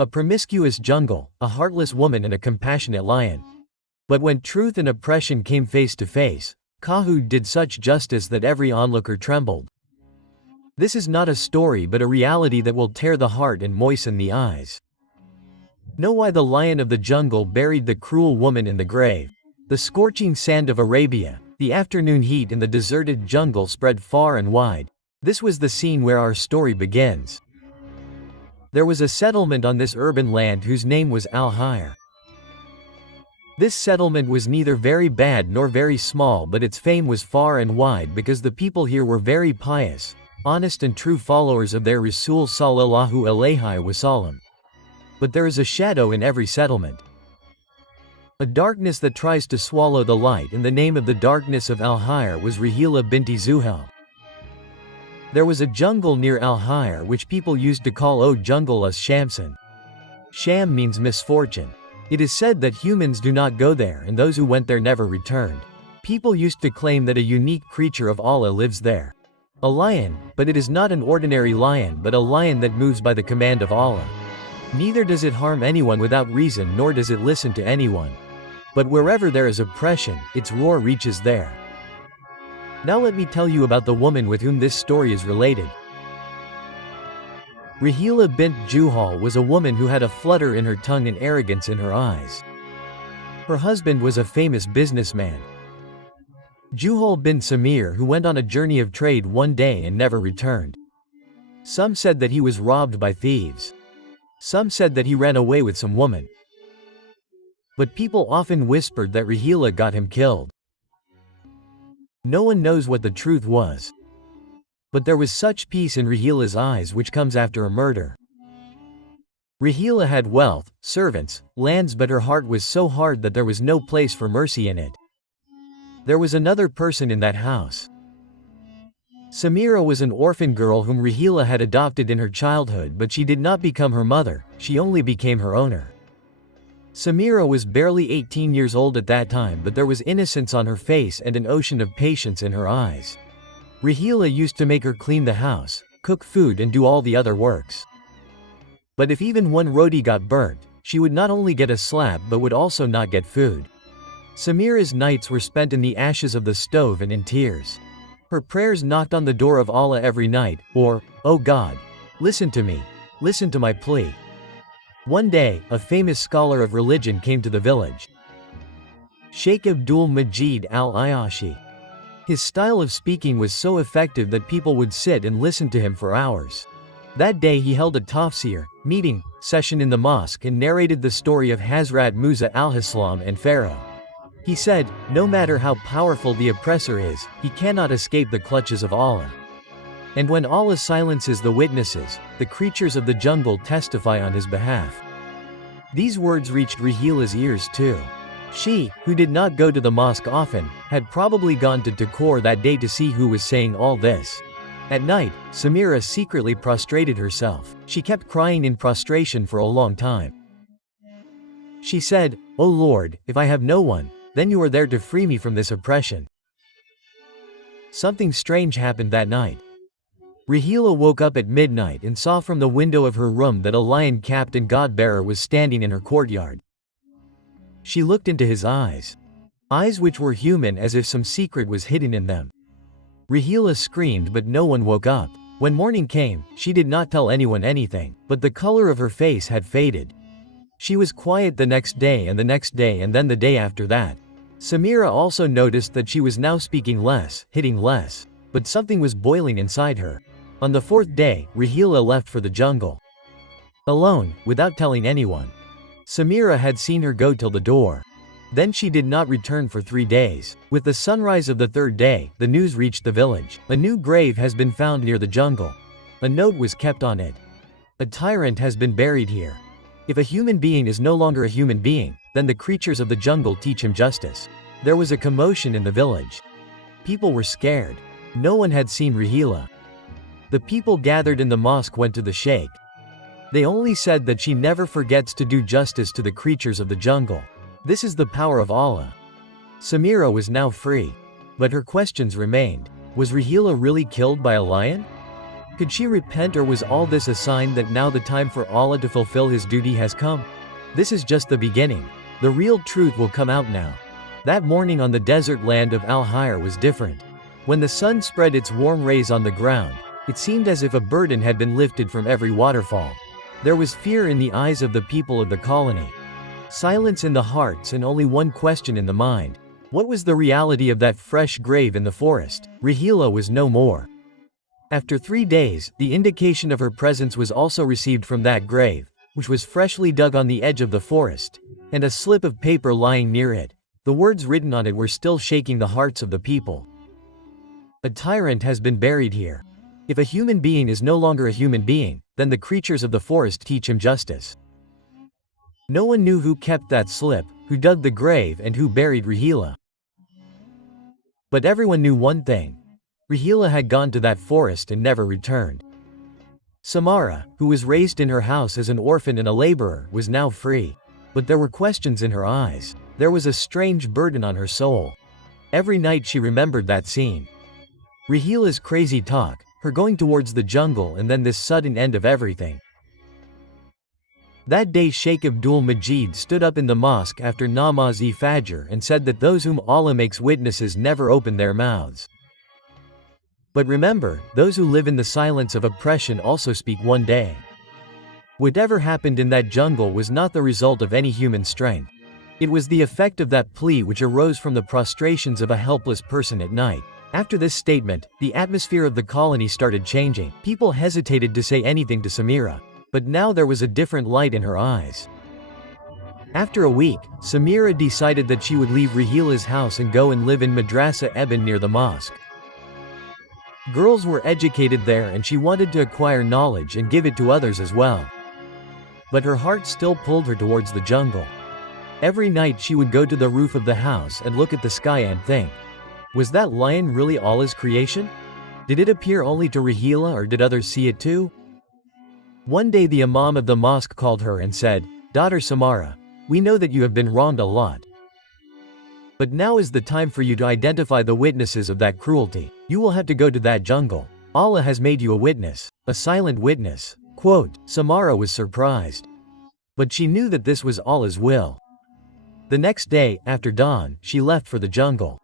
A promiscuous jungle, a heartless woman and a compassionate lion. But when truth and oppression came face to face, Kahani did such justice that every onlooker trembled. This is not a story but a reality that will tear the heart and moisten the eyes. Know why the lion of the jungle buried the cruel woman in the grave. The scorching sand of Arabia, the afternoon heat in the deserted jungle spread far and wide. This was the scene where our story begins. There was a settlement on this urban land whose name was Al-Hayr. This settlement was neither very bad nor very small, but its fame was far and wide because the people here were very pious, honest and true followers of their Rasul sallallahu alayhi wasallam. But there is a shadow in every settlement. A darkness that tries to swallow the light, and the name of the darkness of Al-Hayr was Rahila binti Zuhal. There was a jungle near Al-Hayr which people used to call O Jungle as Shamsin. Sham means misfortune. It is said that humans do not go there and those who went there never returned. People used to claim that a unique creature of Allah lives there. A lion, but it is not an ordinary lion but a lion that moves by the command of Allah. Neither does it harm anyone without reason nor does it listen to anyone. But wherever there is oppression, its roar reaches there. Now let me tell you about the woman with whom this story is related. Rahila bint Juhal was a woman who had a flutter in her tongue and arrogance in her eyes. Her husband was a famous businessman, Juhal bin Samir, who went on a journey of trade one day and never returned. Some said that he was robbed by thieves. Some said that he ran away with some woman. But people often whispered that Rahila got him killed. No one knows what the truth was. But there was such peace in Rahila's eyes which comes after a murder. Rahila had wealth, servants, lands, but her heart was so hard that there was no place for mercy in it. There was another person in that house. Samira was an orphan girl whom Rahila had adopted in her childhood, but she did not become her mother, she only became her owner. Samira was barely 18 years old at that time, but there was innocence on her face and an ocean of patience in her eyes. Rahila used to make her clean the house, cook food and do all the other works. But if even one roti got burnt, she would not only get a slap but would also not get food. Samira's nights were spent in the ashes of the stove and in tears. Her prayers knocked on the door of Allah every night, or, "Oh God, listen to me, listen to my plea." One day, a famous scholar of religion came to the village. Sheikh Abdul Majid al-Ayashi. His style of speaking was so effective that people would sit and listen to him for hours. That day he held a tafsir, meeting, session in the mosque and narrated the story of Hazrat Musa al-Islam and Pharaoh. He said, no matter how powerful the oppressor is, he cannot escape the clutches of Allah. And when Allah silences the witnesses, the creatures of the jungle testify on his behalf. These words reached Rahila's ears too. She, who did not go to the mosque often, had probably gone to Takor that day to see who was saying all this. At night, Samira secretly prostrated herself. She kept crying in prostration for a long time. She said, "O Lord, if I have no one, then you are there to free me from this oppression." Something strange happened that night. Rahila woke up at midnight and saw from the window of her room that a lion-capped and God-bearer was standing in her courtyard. She looked into his eyes which were human, as if some secret was hidden in them. Rahila screamed, but no one woke up. When morning came, she did not tell anyone anything, but the color of her face had faded. She was quiet the next day and the next day and then the day after that. Samira also noticed that she was now speaking less, hitting less, but something was boiling inside her. On the fourth day, Rahila left for the jungle. Alone, without telling anyone. Samira had seen her go till the door. Then she did not return for 3 days. With the sunrise of the third day, the news reached the village. A new grave has been found near the jungle. A note was kept on it. A tyrant has been buried here. If a human being is no longer a human being, then the creatures of the jungle teach him justice. There was a commotion in the village. People were scared. No one had seen Rahila. The people gathered in the mosque went to the sheikh. They only said that she never forgets to do justice to the creatures of the jungle. This is the power of Allah. Samira was now free. But her questions remained. Was Rahila really killed by a lion? Could she repent, or was all this a sign that now the time for Allah to fulfill his duty has come? This is just the beginning. The real truth will come out now. That morning on the desert land of Al-Hir was different. When the sun spread its warm rays on the ground, it seemed as if a burden had been lifted from every waterfall. There was fear in the eyes of the people of the colony. Silence in the hearts, and only one question in the mind. What was the reality of that fresh grave in the forest? Rahila was no more. After 3 days, the indication of her presence was also received from that grave, which was freshly dug on the edge of the forest, and a slip of paper lying near it. The words written on it were still shaking the hearts of the people. A tyrant has been buried here. If a human being is no longer a human being, then the creatures of the forest teach him justice. No one knew who kept that slip, who dug the grave, and who buried Rahila. But everyone knew one thing. Rahila had gone to that forest and never returned. Samara, who was raised in her house as an orphan and a laborer, was now free. But there were questions in her eyes. There was a strange burden on her soul. Every night she remembered that scene. Rahila's crazy talk, her going towards the jungle, and then this sudden end of everything. That day Sheikh Abdul Majid stood up in the mosque after Namaz-e-Fajr and said that those whom Allah makes witnesses never open their mouths. But remember, those who live in the silence of oppression also speak one day. Whatever happened in that jungle was not the result of any human strength. It was the effect of that plea which arose from the prostrations of a helpless person at night. After this statement, the atmosphere of the colony started changing. People hesitated to say anything to Samira. But now there was a different light in her eyes. After a week, Samira decided that she would leave Rahila's house and go and live in Madrasa Eben near the mosque. Girls were educated there and she wanted to acquire knowledge and give it to others as well. But her heart still pulled her towards the jungle. Every night she would go to the roof of the house and look at the sky and think, was that lion really Allah's creation? Did it appear only to Rahila, or did others see it too? One day the Imam of the mosque called her and said, "Daughter Samara, we know that you have been wronged a lot. But now is the time for you to identify the witnesses of that cruelty. You will have to go to that jungle. Allah has made you a witness, a silent witness." Quote, Samara was surprised. But she knew that this was Allah's will. The next day, after dawn, she left for the jungle.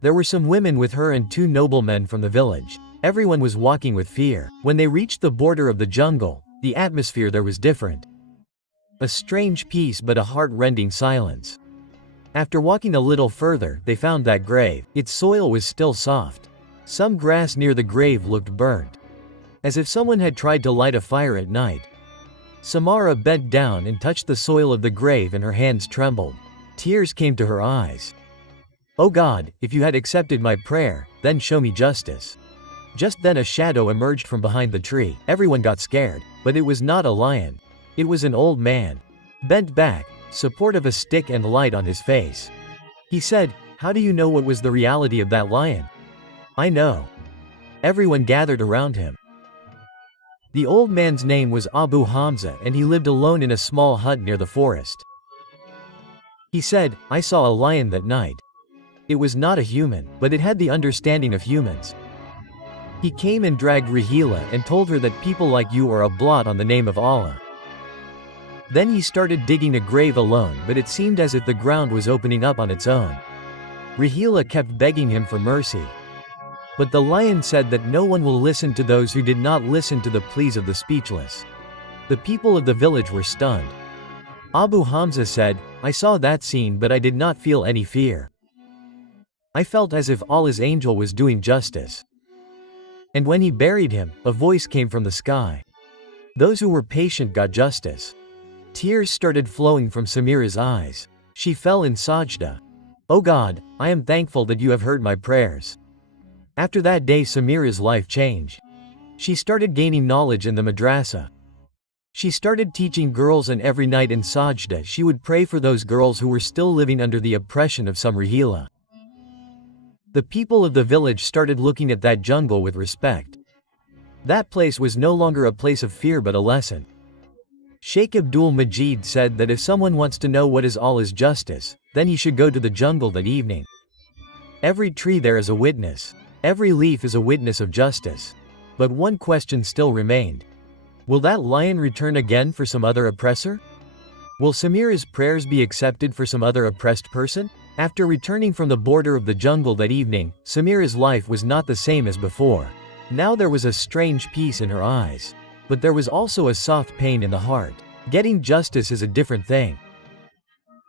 There were some women with her and 2 noblemen from the village. Everyone was walking with fear. When they reached the border of the jungle, the atmosphere there was different. A strange peace, but a heart-rending silence. After walking a little further, they found that grave. Its soil was still soft. Some grass near the grave looked burnt, as if someone had tried to light a fire at night. Samara bent down and touched the soil of the grave, and her hands trembled. Tears came to her eyes. "Oh God, if you had accepted my prayer, then show me justice." Just then a shadow emerged from behind the tree. Everyone got scared, but it was not a lion. It was an old man. Bent back, support of a stick and light on his face. He said, "How do you know what was the reality of that lion?" "I know." Everyone gathered around him. The old man's name was Abu Hamza, and he lived alone in a small hut near the forest. He said, "I saw a lion that night. It was not a human, but it had the understanding of humans. He came and dragged Rahila and told her that people like you are a blot on the name of Allah." Then he started digging a grave alone, but it seemed as if the ground was opening up on its own. Rahila kept begging him for mercy. But the lion said that no one will listen to those who did not listen to the pleas of the speechless. The people of the village were stunned. Abu Hamza said, "I saw that scene, but I did not feel any fear. I felt as if Allah's angel was doing justice." And when he buried him, a voice came from the sky. Those who were patient got justice. Tears started flowing from Samira's eyes. She fell in sajda. "Oh God, I am thankful that you have heard my prayers." After that day Samira's life changed. She started gaining knowledge in the madrasa. She started teaching girls, and every night in sajda she would pray for those girls who were still living under the oppression of some Rahila. The people of the village started looking at that jungle with respect. That place was no longer a place of fear but a lesson. Sheikh Abdul Majid said that if someone wants to know what is Allah's justice, then he should go to the jungle that evening. Every tree there is a witness. Every leaf is a witness of justice. But one question still remained. Will that lion return again for some other oppressor? Will Samira's prayers be accepted for some other oppressed person? After returning from the border of the jungle that evening, Samira's life was not the same as before. Now there was a strange peace in her eyes. But there was also a soft pain in the heart. Getting justice is a different thing.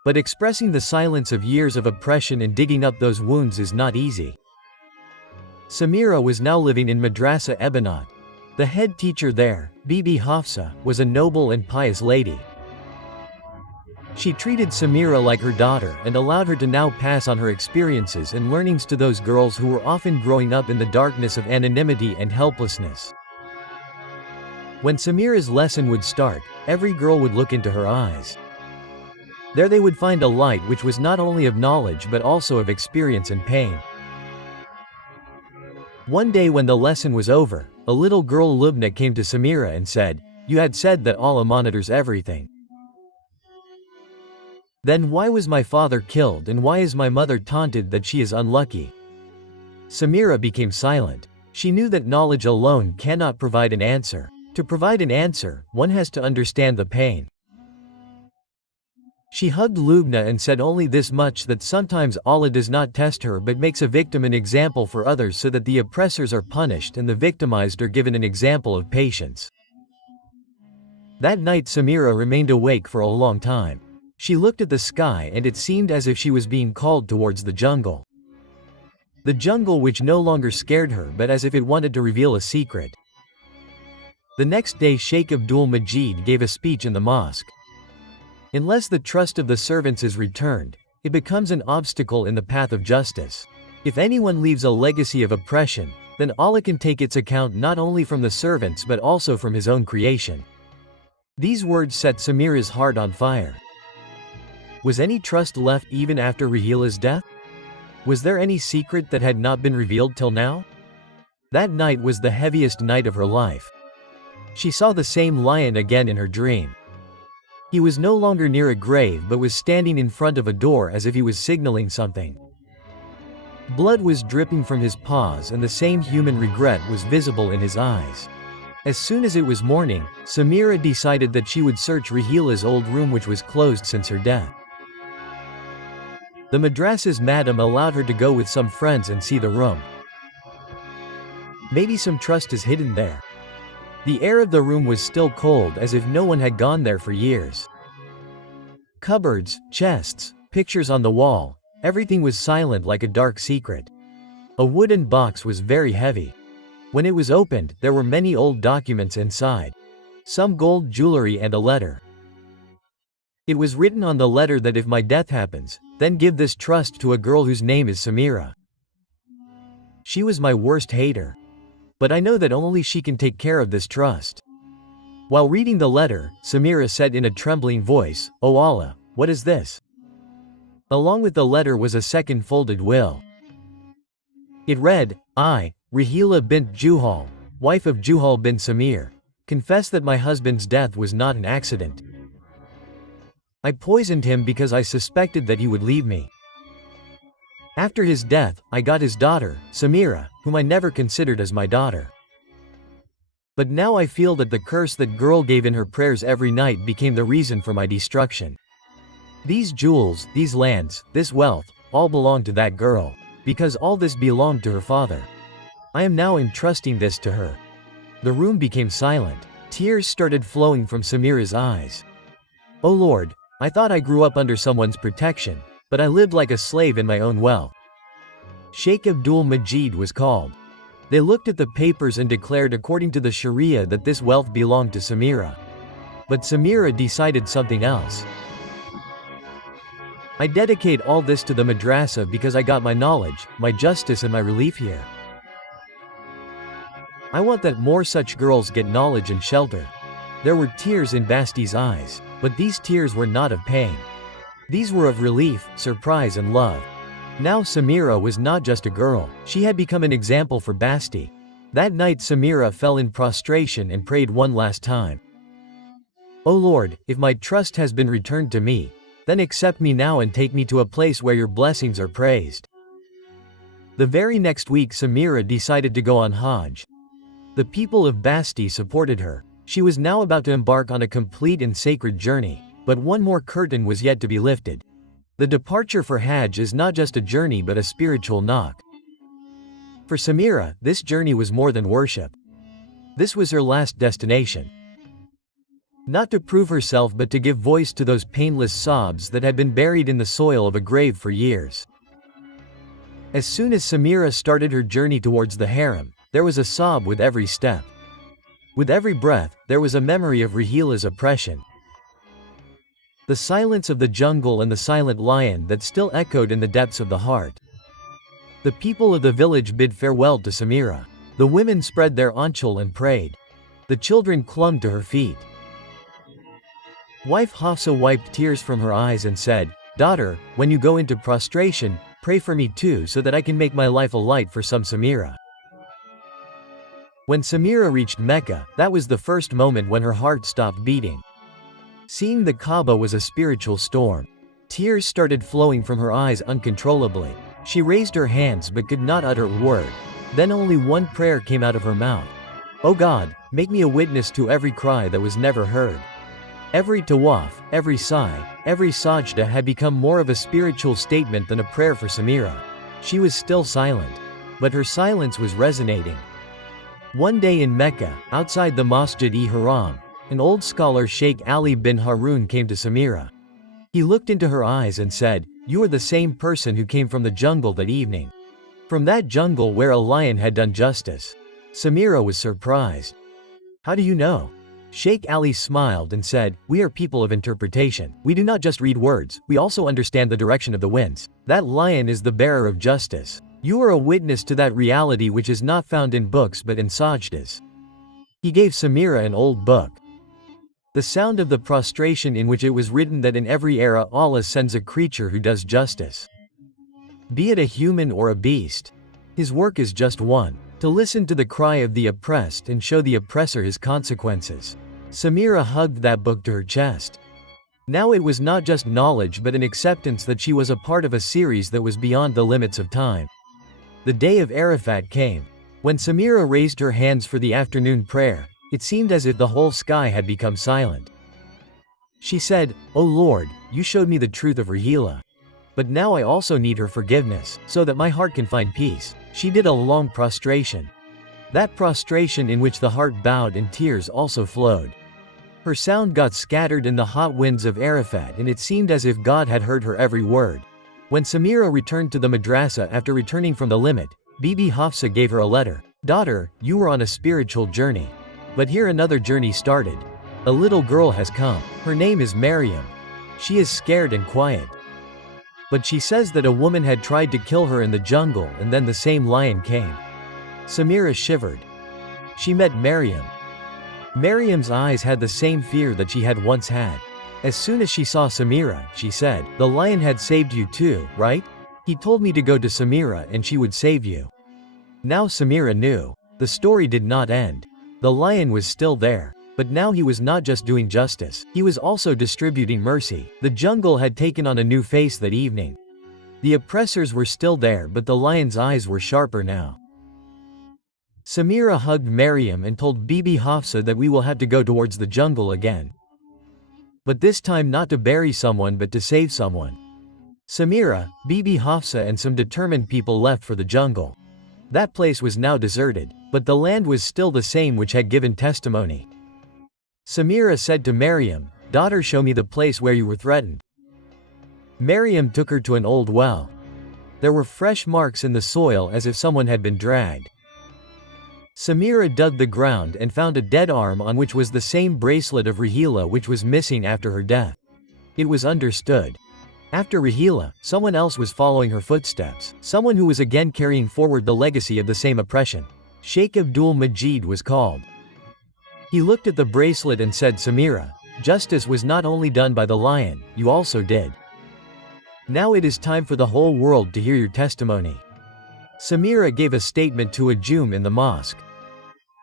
But expressing the silence of years of oppression and digging up those wounds is not easy. Samira was now living in Madrasa Ebanat. The head teacher there, Bibi Hafsa, was a noble and pious lady. She treated Samira like her daughter and allowed her to now pass on her experiences and learnings to those girls who were often growing up in the darkness of anonymity and helplessness. When Samira's lesson would start, every girl would look into her eyes. There they would find a light which was not only of knowledge but also of experience and pain. One day when the lesson was over, a little girl Lubna came to Samira and said, "You had said that Allah monitors everything. Then why was my father killed and why is my mother taunted that she is unlucky?" Samira became silent. She knew that knowledge alone cannot provide an answer. To provide an answer, one has to understand the pain. She hugged Lubna and said only this much, that sometimes Allah does not test her but makes a victim an example for others so that the oppressors are punished and the victimized are given an example of patience. That night Samira remained awake for a long time. She looked at the sky and it seemed as if she was being called towards the jungle. The jungle which no longer scared her but as if it wanted to reveal a secret. The next day Sheikh Abdul Majid gave a speech in the mosque. Unless the trust of the servants is returned, it becomes an obstacle in the path of justice. If anyone leaves a legacy of oppression, then Allah can take its account not only from the servants but also from His own creation. These words set Samira's heart on fire. Was any trust left even after Rahila's death? Was there any secret that had not been revealed till now? That night was the heaviest night of her life. She saw the same lion again in her dream. He was no longer near a grave but was standing in front of a door as if he was signaling something. Blood was dripping from his paws and the same human regret was visible in his eyes. As soon as it was morning, Samira decided that she would search Rahila's old room which was closed since her death. The madrasa's madam allowed her to go with some friends and see the room. Maybe some trust is hidden there. The air of the room was still cold as if no one had gone there for years. Cupboards, chests, pictures on the wall, everything was silent like a dark secret. A wooden box was very heavy. When it was opened, there were many old documents inside. Some gold jewelry and a letter. It was written on the letter that if my death happens, then give this trust to a girl whose name is Samira. She was my worst hater. But I know that only she can take care of this trust. While reading the letter, Samira said in a trembling voice, "O Allah, what is this?" Along with the letter was a second folded will. It read, "I, Rahila bint Juhal, wife of Juhal bin Samir, confess that my husband's death was not an accident. I poisoned him because I suspected that he would leave me. After his death, I got his daughter, Samira, whom I never considered as my daughter. But now I feel that the curse that girl gave in her prayers every night became the reason for my destruction. These jewels, these lands, this wealth, all belong to that girl, because all this belonged to her father. I am now entrusting this to her." The room became silent. Tears started flowing from Samira's eyes. "O Lord, I thought I grew up under someone's protection, but I lived like a slave in my own wealth." Sheikh Abdul Majid was called. They looked at the papers and declared according to the Sharia that this wealth belonged to Samira. But Samira decided something else. "I dedicate all this to the madrasa because I got my knowledge, my justice and my relief here. I want that more such girls get knowledge and shelter." There were tears in Basti's eyes, but these tears were not of pain. These were of relief, surprise and love. Now Samira was not just a girl, she had become an example for Basti. That night Samira fell in prostration and prayed one last time. "O Lord, if my trust has been returned to me, then accept me now and take me to a place where your blessings are praised." The very next week Samira decided to go on Hajj. The people of Basti supported her. She was now about to embark on a complete and sacred journey, but one more curtain was yet to be lifted. The departure for Hajj is not just a journey but a spiritual knock. For Samira, this journey was more than worship. This was her last destination. Not to prove herself but to give voice to those painless sobs that had been buried in the soil of a grave for years. As soon as Samira started her journey towards the harem, there was a sob with every step. With every breath, there was a memory of Rahila's oppression. The silence of the jungle and the silent lion that still echoed in the depths of the heart. The people of the village bid farewell to Samira. The women spread their anchal and prayed. The children clung to her feet. Wife Hafsa wiped tears from her eyes and said, "Daughter, when you go into prostration, pray for me too so that I can make my life a light for some Samira." When Samira reached Mecca, that was the first moment when her heart stopped beating. Seeing the Kaaba was a spiritual storm. Tears started flowing from her eyes uncontrollably. She raised her hands but could not utter a word. Then only one prayer came out of her mouth. "O God, make me a witness to every cry that was never heard." Every tawaf, every sigh, every sajda had become more of a spiritual statement than a prayer for Samira. She was still silent. But her silence was resonating. One day in Mecca, outside the Masjid-e-Haram, an old scholar Sheikh Ali bin Harun came to Samira. He looked into her eyes and said, "You are the same person who came from the jungle that evening. From that jungle where a lion had done justice." Samira was surprised. "How do you know?" Sheikh Ali smiled and said, "We are people of interpretation. We do not just read words, we also understand the direction of the winds. That lion is the bearer of justice. You are a witness to that reality which is not found in books but in sajdas." He gave Samira an old book. The sound of the prostration in which it was written that in every era Allah sends a creature who does justice. Be it a human or a beast. His work is just one: to listen to the cry of the oppressed and show the oppressor his consequences. Samira hugged that book to her chest. Now it was not just knowledge but an acceptance that she was a part of a series that was beyond the limits of time. The day of Arafat came. When Samira raised her hands for the afternoon prayer, it seemed as if the whole sky had become silent. She said, "O Lord, you showed me the truth of Rahila. But now I also need her forgiveness, so that my heart can find peace." She did a long prostration. That prostration in which the heart bowed and tears also flowed. Her sound got scattered in the hot winds of Arafat and it seemed as if God had heard her every word. When Samira returned to the madrasa after returning from the limit, Bibi Hafsa gave her a letter. "Daughter, you were on a spiritual journey. But here another journey started. A little girl has come. Her name is Maryam. She is scared and quiet. But she says that a woman had tried to kill her in the jungle and then the same lion came." Samira shivered. She met Maryam. Maryam's eyes had the same fear that she had once had. As soon as she saw Samira, she said, "The lion had saved you too, right? He told me to go to Samira and she would save you." Now Samira knew. The story did not end. The lion was still there. But now he was not just doing justice, he was also distributing mercy. The jungle had taken on a new face that evening. The oppressors were still there but the lion's eyes were sharper now. Samira hugged Maryam and told Bibi Hafsa that we will have to go towards the jungle again. But this time not to bury someone but to save someone. Samira, Bibi Hafsa and some determined people left for the jungle. That place was now deserted, but the land was still the same which had given testimony. Samira said to Maryam, "Daughter, show me the place where you were threatened." Maryam took her to an old well. There were fresh marks in the soil as if someone had been dragged. Samira dug the ground and found a dead arm on which was the same bracelet of Rahila which was missing after her death. It was understood. After Rahila, someone else was following her footsteps, someone who was again carrying forward the legacy of the same oppression. Sheikh Abdul Majid was called. He looked at the bracelet and said, "Samira, justice was not only done by the lion, you also did. Now it is time for the whole world to hear your testimony." Samira gave a statement to a Jum in the mosque.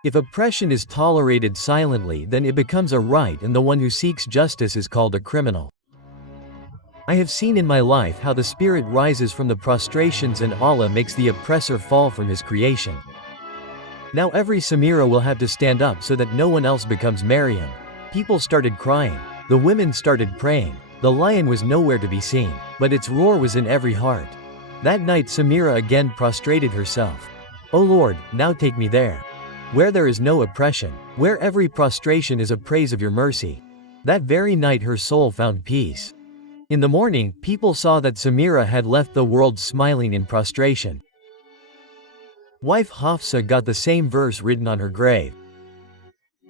If oppression is tolerated silently then it becomes a right and the one who seeks justice is called a criminal. I have seen in my life how the spirit rises from the prostrations and Allah makes the oppressor fall from his creation. Now every Samira will have to stand up so that no one else becomes Maryam. People started crying. The women started praying. The lion was nowhere to be seen, but its roar was in every heart. That night Samira again prostrated herself. O Lord, now take me there, where there is no oppression, where every prostration is a praise of your mercy. That very night her soul found peace. In the morning, people saw that Samira had left the world smiling in prostration. Wife Hafsa got the same verse written on her grave.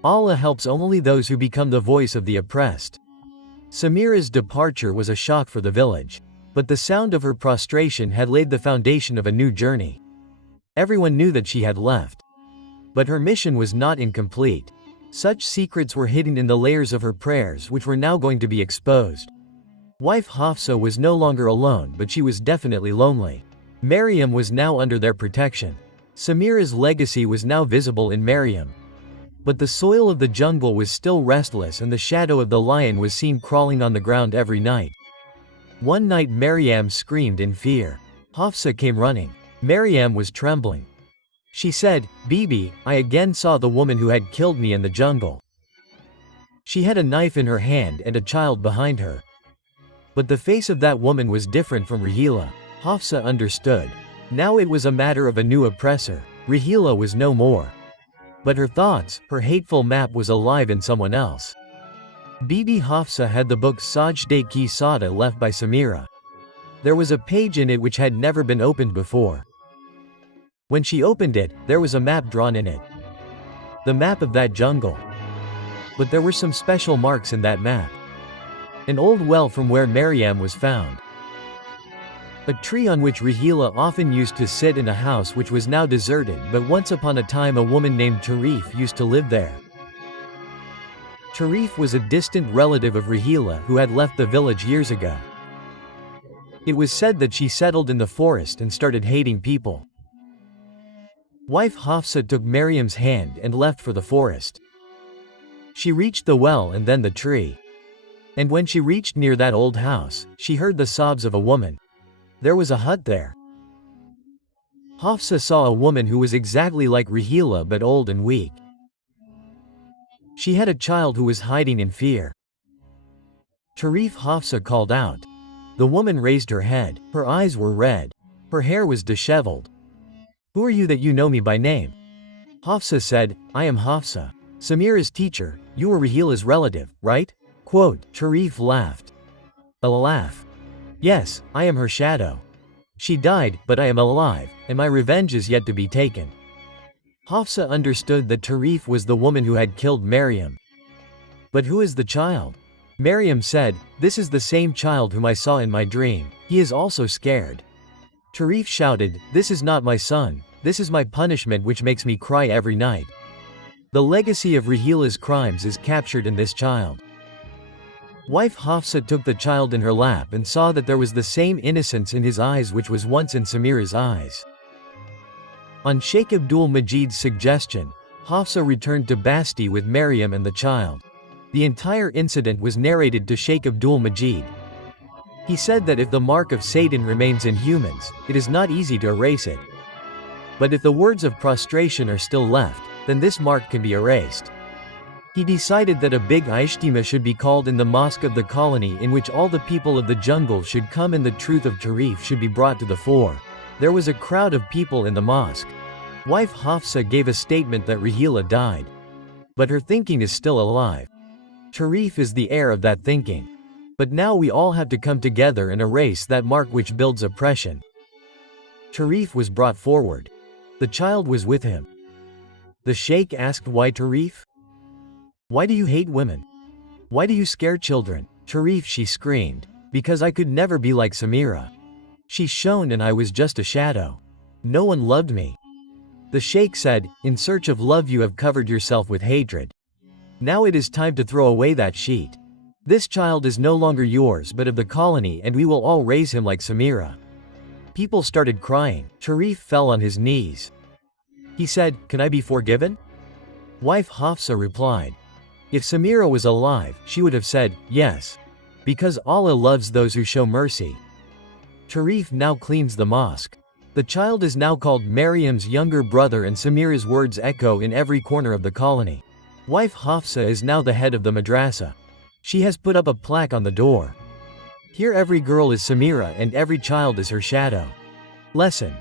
Allah helps only those who become the voice of the oppressed. Samira's departure was a shock for the village, but the sound of her prostration had laid the foundation of a new journey. Everyone knew that she had left, but her mission was not incomplete. Such secrets were hidden in the layers of her prayers which were now going to be exposed. Wife Hafsa was no longer alone, but she was definitely lonely. Maryam was now under their protection. Samira's legacy was now visible in Maryam. But the soil of the jungle was still restless and the shadow of the lion was seen crawling on the ground every night. One night Maryam screamed in fear. Hafsa came running. Maryam was trembling. She said, Bibi, I again saw the woman who had killed me in the jungle. She had a knife in her hand and a child behind her. But the face of that woman was different from Rahila. Hafsa understood. Now it was a matter of a new oppressor. Rahila was no more. But her thoughts, her hateful map was alive in someone else. Bibi Hafsa had the book Sajde Ki Sada left by Samira. There was a page in it which had never been opened before. When she opened it, there was a map drawn in it. The map of that jungle. But there were some special marks in that map. An old well from where Maryam was found. A tree on which Rahila often used to sit in a house which was now deserted, but once upon a time a woman named Tarif used to live there. Tarif was a distant relative of Rahila who had left the village years ago. It was said that she settled in the forest and started hating people. Wife Hafsa took Maryam's hand and left for the forest. She reached the well and then the tree. And when she reached near that old house, she heard the sobs of a woman. There was a hut there. Hafsa saw a woman who was exactly like Rahila but old and weak. She had a child who was hiding in fear. Tarif Hafsa called out. The woman raised her head. Her eyes were red. Her hair was disheveled. Who are you that you know me by name? Hafsa said, I am Hafsa, Samira's teacher. You were Rahila's relative, right? Quote, Tarif laughed. A laugh. Yes, I am her shadow. She died, but I am alive, and my revenge is yet to be taken. Hafsa understood that Tarif was the woman who had killed Maryam. But who is the child? Maryam said, this is the same child whom I saw in my dream. He is also scared. Tarif shouted, this is not my son, this is my punishment which makes me cry every night. The legacy of Rahila's crimes is captured in this child. Wife Hafsa took the child in her lap and saw that there was the same innocence in his eyes which was once in Samira's eyes. On Sheikh Abdul Majid's suggestion, Hafsa returned to Basti with Maryam and the child. The entire incident was narrated to Sheikh Abdul Majid. He said that if the mark of Satan remains in humans, it is not easy to erase it. But if the words of prostration are still left, then this mark can be erased. He decided that a big Ijtima should be called in the mosque of the colony in which all the people of the jungle should come and the truth of Tarif should be brought to the fore. There was a crowd of people in the mosque. Wife Hafsa gave a statement that Rahila died. But her thinking is still alive. Tarif is the heir of that thinking. But now we all have to come together and erase that mark which builds oppression. Tarif was brought forward. The child was with him. The sheikh asked, why Tarif? Why do you hate women? Why do you scare children? Tarif, she screamed. Because I could never be like Samira. She shone and I was just a shadow. No one loved me. The sheikh said, in search of love you have covered yourself with hatred. Now it is time to throw away that sheet. This child is no longer yours but of the colony and we will all raise him like Samira. People started crying. Tarif fell on his knees. He said, can I be forgiven? Wife Hafsa replied. If Samira was alive, she would have said, yes. Because Allah loves those who show mercy. Tarif now cleans the mosque. The child is now called Maryam's younger brother, and Samira's words echo in every corner of the colony. Wife Hafsa is now the head of the madrasa. She has put up a plaque on the door. Here every girl is Samira and every child is her shadow. Lesson: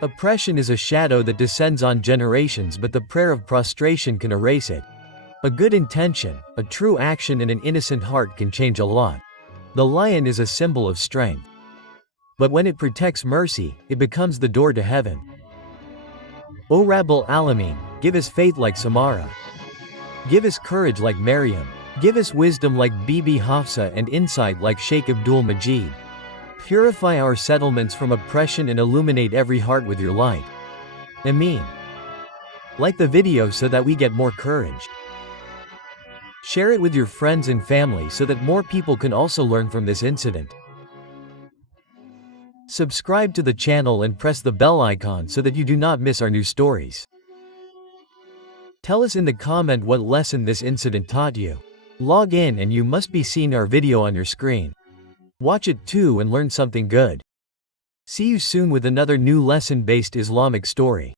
oppression is a shadow that descends on generations, but the prayer of prostration can erase it. A good intention, a true action, and an innocent heart can change a lot. The lion is a symbol of strength. But when it protects mercy, it becomes the door to heaven. O Rabbul Alameen, give us faith like Samara. Give us courage like Maryam. Give us wisdom like Bibi Hafsa and insight like Sheikh Abdul Majid. Purify our settlements from oppression and illuminate every heart with your light. Ameen. Like the video so that we get more courage. Share it with your friends and family so that more people can also learn from this incident. Subscribe to the channel and press the bell icon so that you do not miss our new stories. Tell us in the comment what lesson this incident taught you. Log in and you must be seeing our video on your screen. Watch it too and learn something good. See you soon with another new lesson-based Islamic story.